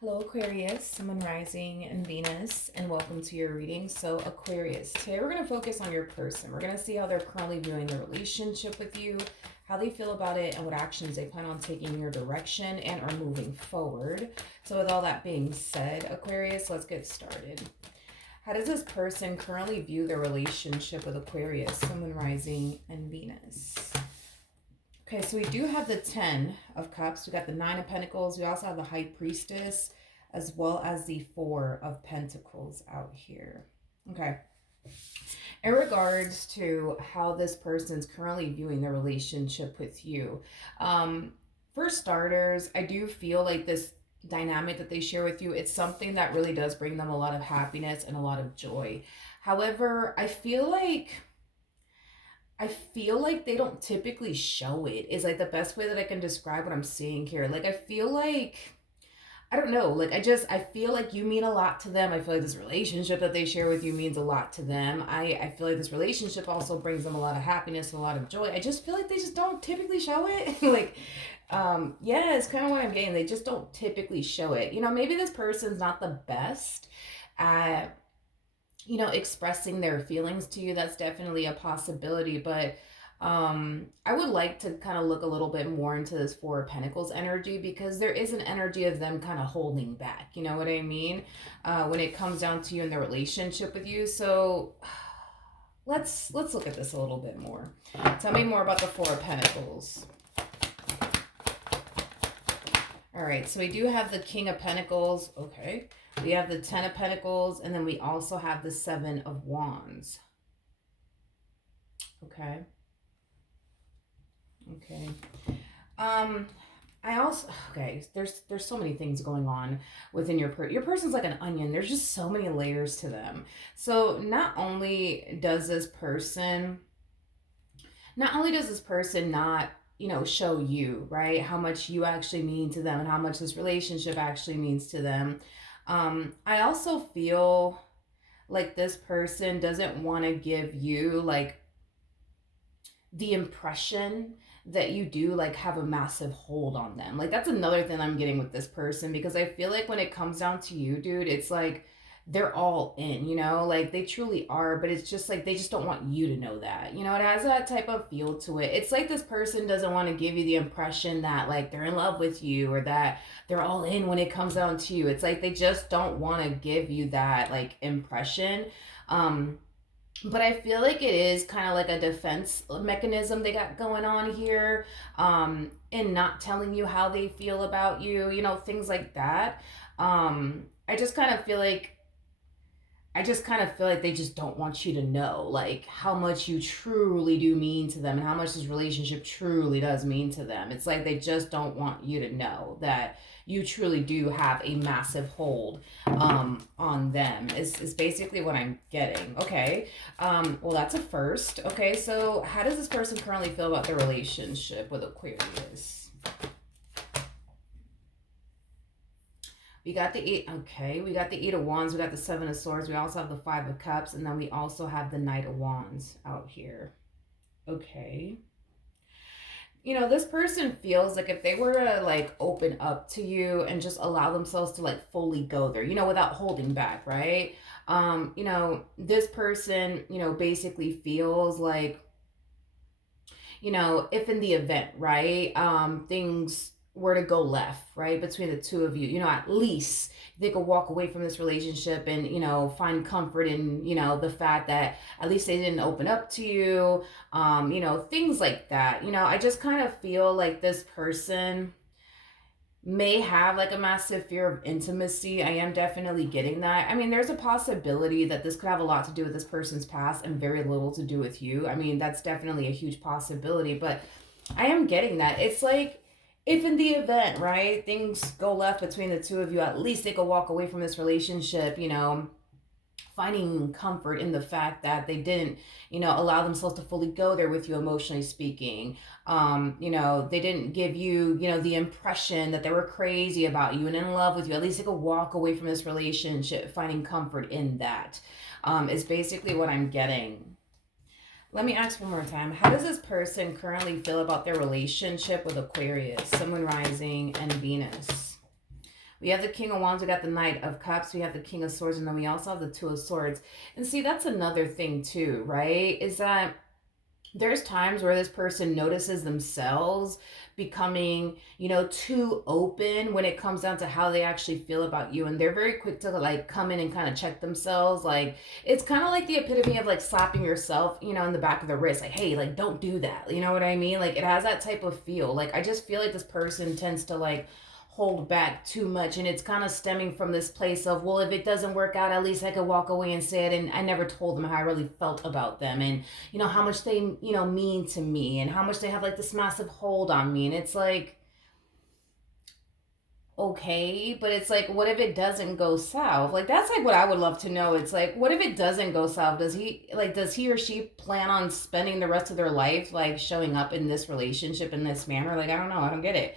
Hello Aquarius, Sun, Moon, Rising, and Venus, and welcome to your reading. So Aquarius, today we're going to focus on your person. We're going to see how they're currently viewing the relationship with you, how they feel about it, and what actions they plan on taking in your direction and are moving forward. So with all that being said, Aquarius, let's get started. How does this person currently view their relationship with Aquarius, Sun, Moon, Rising, and Venus? Okay, so we do have the 10 of Cups. We got the 9 of Pentacles. We also have the High Priestess, as well as the 4 of Pentacles out here. Okay. In regards to how this person's currently viewing their relationship with you, for starters, I do feel like this dynamic that they share with you, it's something that really does bring them a lot of happiness and a lot of joy. However, I feel like they don't typically show it, is like the best way that I can describe what I'm seeing here. Like, I feel like, I don't know, like, I feel like you mean a lot to them. I feel like this relationship that they share with you means a lot to them. I feel like this relationship also brings them a lot of happiness and a lot of joy. I just feel like they just don't typically show it. Yeah, it's kind of what I'm getting. They just don't typically show it. Maybe this person's not the best at expressing their feelings to you. That's definitely a possibility, but I would like to kind of look a little bit more into this 4 of Pentacles energy, because there is an energy of them kind of holding back, you know what I mean, when it comes down to you and the relationship with you. So let's look at this a little bit more. Tell me more about the 4 of Pentacles. All right, so we do have the King of Pentacles. Okay. We have the 10 of Pentacles, and then we also have the 7 of Wands. Okay. Okay. There's so many things going on within your person's like an onion. There's just so many layers to them. So not only does this person not show you, right, how much you actually mean to them and how much this relationship actually means to them. I also feel like this person doesn't want to give you like the impression that you do like have a massive hold on them. Like, that's another thing I'm getting with this person, because I feel like when it comes down to you, dude, it's like they're all in, like they truly are, but it's just like they just don't want you to know that. It has that type of feel to it. It's like this person doesn't want to give you the impression that like they're in love with you or that they're all in when it comes down to you. It's like they just don't want to give you that like impression. But I feel like it is kind of like a defense mechanism they got going on here, in not telling you how they feel about you, things like that. I just kind of feel like they just don't want you to know like how much you truly do mean to them and how much this relationship truly does mean to them. It's like they just don't want you to know that you truly do have a massive hold on them is basically what I'm getting. Okay. Well, that's a first. Okay, so how does this person currently feel about their relationship with Aquarius? We got the 8, okay, we got the 8 of Wands, we got the 7 of Swords, we also have the 5 of Cups, and then we also have the Knight of Wands out here. Okay. This person feels like if they were to like open up to you and just allow themselves to like fully go there, without holding back, right? This person, basically feels like, if in the event, right, things were to go left, right, between the two of you, at least they could walk away from this relationship and, find comfort in, the fact that at least they didn't open up to you, things like that. I just kind of feel like this person may have like a massive fear of intimacy. I am definitely getting that. I mean, there's a possibility that this could have a lot to do with this person's past and very little to do with you. I mean, that's definitely a huge possibility, but I am getting that. It's like, if in the event, right, things go left between the two of you, at least they could walk away from this relationship, finding comfort in the fact that they didn't, allow themselves to fully go there with you emotionally speaking. They didn't give you, the impression that they were crazy about you and in love with you. At least they could walk away from this relationship, finding comfort in that, is basically what I'm getting. Let me ask one more time. How does this person currently feel about their relationship with Aquarius, Sun, Moon, Rising, and Venus? We have the King of Wands, we got the Knight of Cups, we have the King of Swords, and then we also have the Two of Swords. And see, that's another thing too, right? Is that there's times where this person notices themselves becoming, too open when it comes down to how they actually feel about you. And they're very quick to like come in and kind of check themselves. Like, it's kind of like the epitome of like slapping yourself, in the back of the wrist. Like, hey, like, don't do that. You know what I mean? Like, it has that type of feel. Like, I just feel like this person tends to like hold back too much, and it's kind of stemming from this place of, well, if it doesn't work out, at least I could walk away and say it, and I never told them how I really felt about them, and how much they mean to me, and how much they have like this massive hold on me. And it's like, okay, but it's like, what if it doesn't go south? Like, that's like what I would love to know. It's like, what if it doesn't go south? Does he or she plan on spending the rest of their life like showing up in this relationship in this manner? Like, I don't know, I don't get it.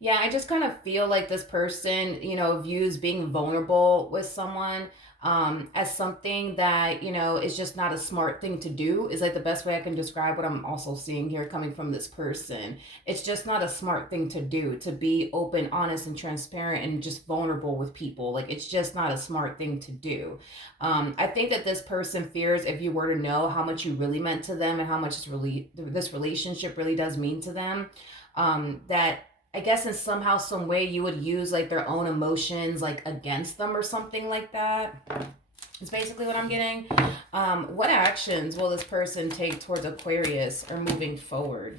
Yeah, I just kind of feel like this person, views being vulnerable with someone as something that, is just not a smart thing to do, is like the best way I can describe what I'm also seeing here coming from this person. It's just not a smart thing to do, to be open, honest, and transparent and just vulnerable with people. Like, it's just not a smart thing to do. I think that this person fears if you were to know how much you really meant to them and how much this relationship really does mean to them, that I guess in somehow, some way, you would use like their own emotions like against them or something like that. It's basically what I'm getting. What actions will this person take towards Aquarius or moving forward?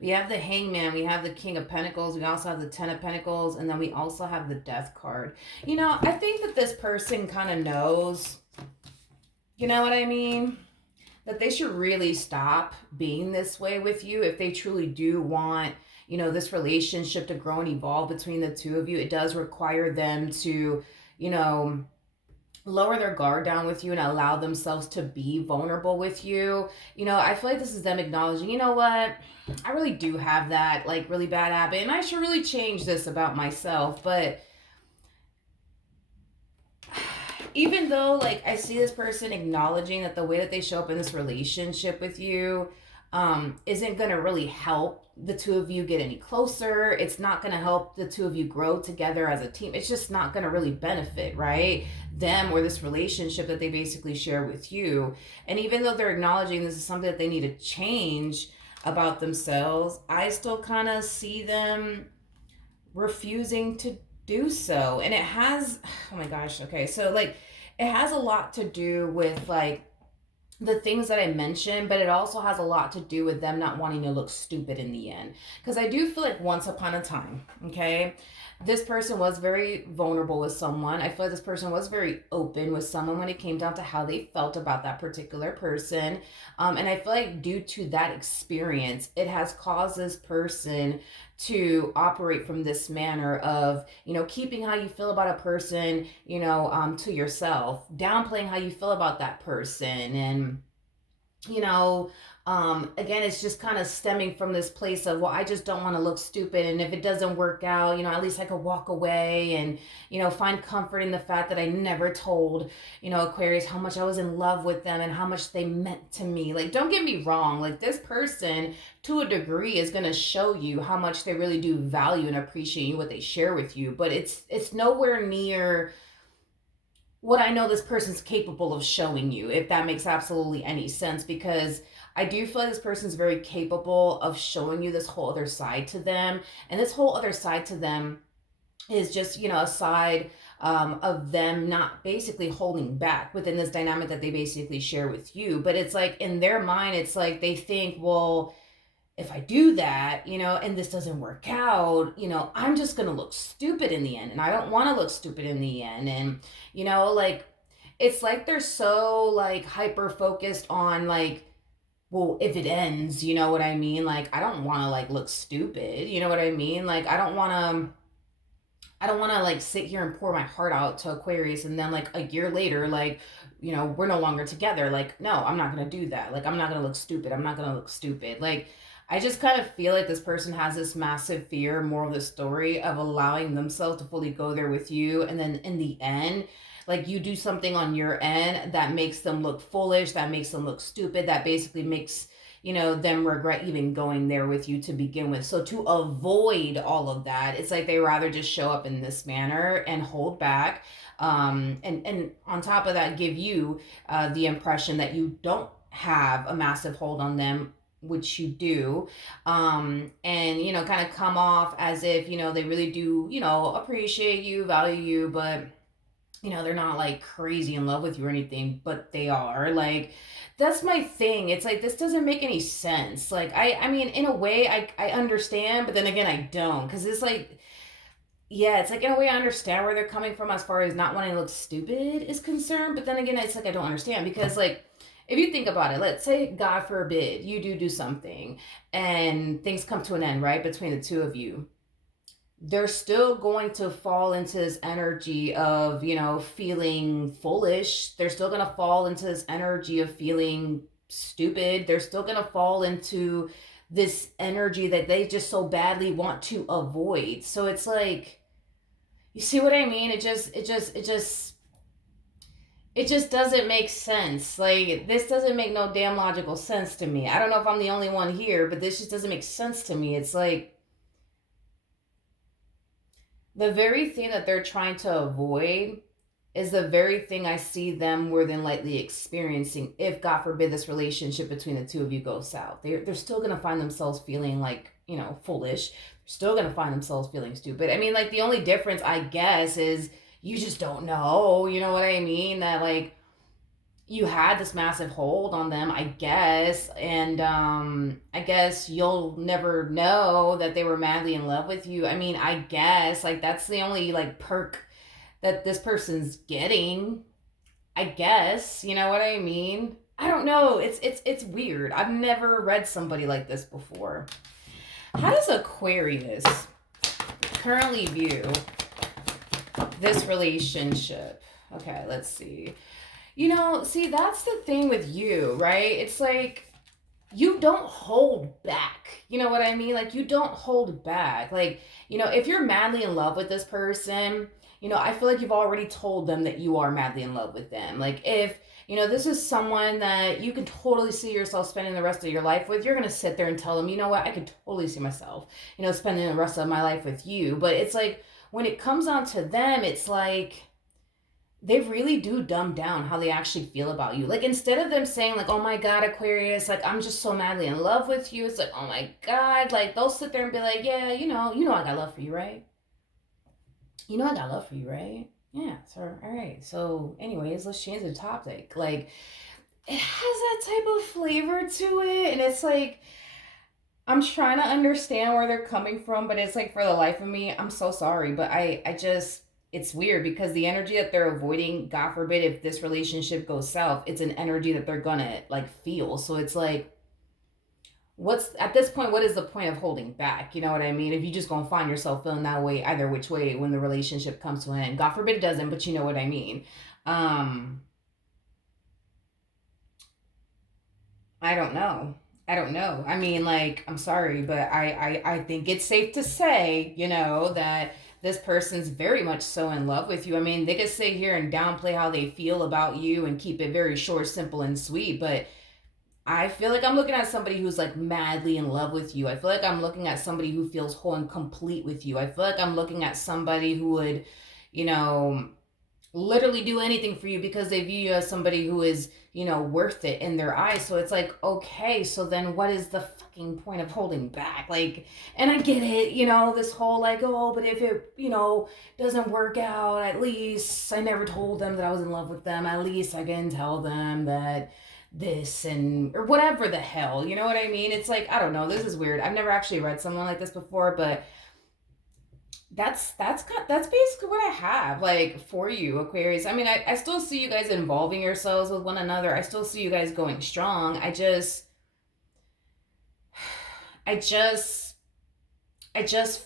We have the Hangman, we have the King of Pentacles, we also have the Ten of Pentacles, and then we also have the Death card. I think that this person kind of knows, you know what I mean? That they should really stop being this way with you if they truly do want, this relationship to grow and evolve between the two of you. It does require them to, lower their guard down with you and allow themselves to be vulnerable with you. I feel like this is them acknowledging, you know what? I really do have that like really bad habit, and I should really change this about myself. But even though like I see this person acknowledging that the way that they show up in this relationship with you isn't going to really help the two of you get any closer. It's not going to help the two of you grow together as a team. It's just not going to really benefit, right? Them or this relationship that they basically share with you. And even though they're acknowledging this is something that they need to change about themselves, I still kind of see them refusing to do so. And it has, oh my gosh, okay, so like it has a lot to do with like the things that I mentioned, but it also has a lot to do with them not wanting to look stupid in the end. Because I do feel like once upon a time, okay, this person was very vulnerable with someone. I feel like this person was very open with someone when it came down to how they felt about that particular person. And I feel like due to that experience, it has caused this person to operate from this manner of, keeping how you feel about a person, to yourself, downplaying how you feel about that person. And, again, it's just kind of stemming from this place of, well, I just don't want to look stupid. And if it doesn't work out, at least I could walk away and, find comfort in the fact that I never told, Aquarius how much I was in love with them and how much they meant to me. Like, don't get me wrong. Like, this person, to a degree, is going to show you how much they really do value and appreciate you, what they share with you. But it's nowhere near what I know this person's capable of showing you, if that makes absolutely any sense. Because I do feel like this person's very capable of showing you this whole other side to them. And this whole other side to them is just, a side of them not basically holding back within this dynamic that they basically share with you. But it's like in their mind, it's like they think, well, if I do that, and this doesn't work out, I'm just going to look stupid in the end. And I don't want to look stupid in the end. And, like, it's like they're so, like, hyper focused on, like, well, if it ends, you know what I mean? Like, I don't want to, like, look stupid. You know what I mean? Like, I don't want to like sit here and pour my heart out to Aquarius and then like a year later, like, we're no longer together. Like, no, I'm not going to do that. Like, I'm not going to look stupid. I'm not going to look stupid. Like, I just kind of feel like this person has this massive fear, more of the story, of allowing themselves to fully go there with you. And then in the end, like, you do something on your end that makes them look foolish, that makes them look stupid, that basically makes, them regret even going there with you to begin with. So to avoid all of that, it's like they rather just show up in this manner and hold back, and on top of that, give you the impression that you don't have a massive hold on them, which you do, and kind of come off as if they really do appreciate you, value you, but they're not like crazy in love with you or anything, but they are. Like, that's my thing. It's like, this doesn't make any sense. Like, I mean, in a way, I understand, but then again, I don't. Because it's like, yeah, it's like, in a way, I understand where they're coming from as far as not wanting to look stupid is concerned. But then again, it's like, I don't understand. Because, like, if you think about it, let's say, God forbid, you do something and things come to an end, right, between the two of you, they're still going to fall into this energy of, feeling foolish. They're still going to fall into this energy of feeling stupid. They're still going to fall into this energy that they just so badly want to avoid. So it's like, you see what I mean? It just doesn't make sense. Like, this doesn't make no damn logical sense to me. I don't know if I'm the only one here, but this just doesn't make sense to me. It's like, the very thing that they're trying to avoid is the very thing I see them more than likely experiencing if, God forbid, this relationship between the two of you goes south. They're still going to find themselves feeling like, foolish. They're still going to find themselves feeling stupid. I mean, like, the only difference, I guess, is you just don't know. You know what I mean? That, like, you had this massive hold on them, I guess, and I guess you'll never know that they were madly in love with you. I mean, I guess, like, that's the only, like, perk that this person's getting, I guess. You know what I mean? I don't know. It's weird. I've never read somebody like this before. How does Aquarius currently view this relationship? Okay, let's see. See, that's the thing with you, right? It's like, you don't hold back. You know what I mean? Like, you don't hold back. Like, if you're madly in love with this person, I feel like you've already told them that you are madly in love with them. Like, if, this is someone that you can totally see yourself spending the rest of your life with, you're going to sit there and tell them, you know what, I could totally see myself, spending the rest of my life with you. But it's like, when it comes on to them, it's like, they really do dumb down how they actually feel about you. Like, instead of them saying, like, oh my God, Aquarius, like, I'm just so madly in love with you, it's like, oh my God, like, they'll sit there and be like, yeah, I got love for you, right? I got love for you, right? Yeah, so, all right. So, anyways, let's change the topic. Like, it has that type of flavor to it, and it's like, I'm trying to understand where they're coming from, but it's like, for the life of me, I'm so sorry, but I just, it's weird because the energy that they're avoiding, God forbid, if this relationship goes south, it's an energy that they're gonna like feel. So it's like, what's at this point, what is the point of holding back? You know what I mean? If you just gonna find yourself feeling that way either which way when the relationship comes to an end. God forbid it doesn't, but you know what I mean. Um, I don't know. I don't know. I mean, like, I'm sorry, but I think it's safe to say, that this person's very much so in love with you. I mean, they could sit here and downplay how they feel about you and keep it very short, simple, and sweet, but I feel like I'm looking at somebody who's like madly in love with you. I feel like I'm looking at somebody who feels whole and complete with you. I feel like I'm looking at somebody who would, you know, literally do anything for you because they view you as somebody who is, worth it in their eyes. So it's like, okay, so then what is the fucking point of holding back? Like, and I get it, this whole like, oh, but if it, doesn't work out, at least I never told them that I was in love with them. At least I can tell them that this and or whatever the hell, you know what I mean? It's like, I don't know, this is weird. I've never actually read something like this before, but that's basically what I have like for you, Aquarius. I mean, I still see you guys involving yourselves with one another. I still see you guys going strong. I just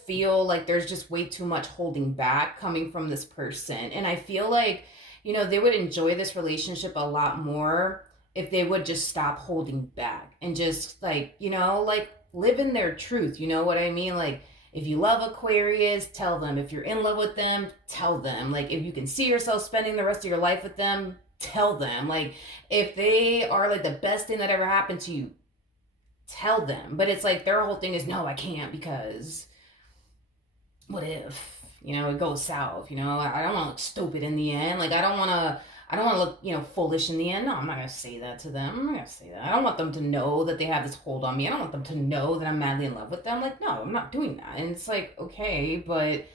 feel like there's just way too much holding back coming from this person. And I feel like, they would enjoy this relationship a lot more if they would just stop holding back and just like, like live in their truth. You know what I mean? Like, if you love Aquarius, tell them. If you're in love with them, tell them. Like, if you can see yourself spending the rest of your life with them, tell them. Like, if they are like the best thing that ever happened to you, tell them. But it's like their whole thing is, no, I can't, because what if, it goes south? I don't want to look stupid in the end. Like, I don't want to look, foolish in the end. No, I'm not going to say that to them. I'm not going to say that. I don't want them to know that they have this hold on me. I don't want them to know that I'm madly in love with them. Like, no, I'm not doing that. And it's like, okay, but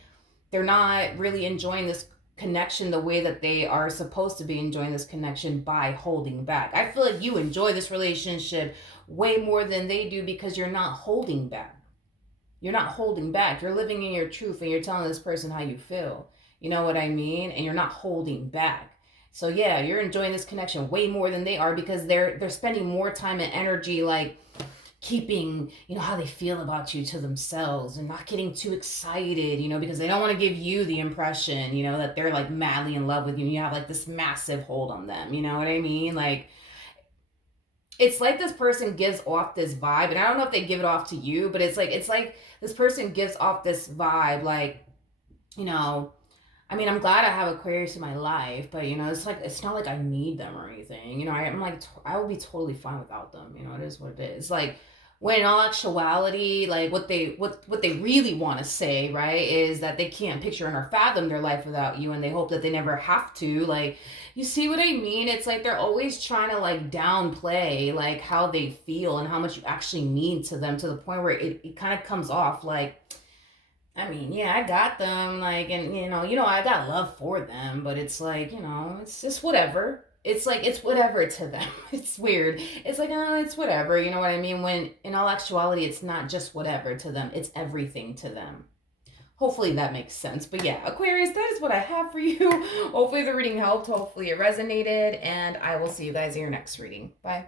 they're not really enjoying this connection the way that they are supposed to be enjoying this connection by holding back. I feel like you enjoy this relationship way more than they do because you're not holding back. You're not holding back. You're living in your truth and you're telling this person how you feel. You know what I mean? And you're not holding back. So yeah, you're enjoying this connection way more than they are because they're spending more time and energy like keeping, how they feel about you to themselves and not getting too excited, because they don't want to give you the impression, that they're like madly in love with you and you have like this massive hold on them. You know what I mean? Like, it's like this person gives off this vibe, and I don't know if they give it off to you, but it's like this person gives off this vibe, like, you know, I mean, I'm glad I have Aquarius in my life, but it's like it's not like I need them or anything. I'm like I will be totally fine without them. It is what it is. Like, when in all actuality, like what they really want to say, right, is that they can't picture or fathom their life without you, and they hope that they never have to. Like, you see what I mean? It's like they're always trying to like downplay like how they feel and how much you actually mean to them, to the point where it kind of comes off like, I mean, yeah, I got them, like, and I got love for them, but it's like, it's just whatever. It's like it's whatever to them. It's weird. It's like, oh, it's whatever. You know what I mean? When in all actuality, it's not just whatever to them. It's everything to them. Hopefully that makes sense. But yeah, Aquarius, that is what I have for you. Hopefully the reading helped. Hopefully it resonated, and I will see you guys in your next reading. Bye.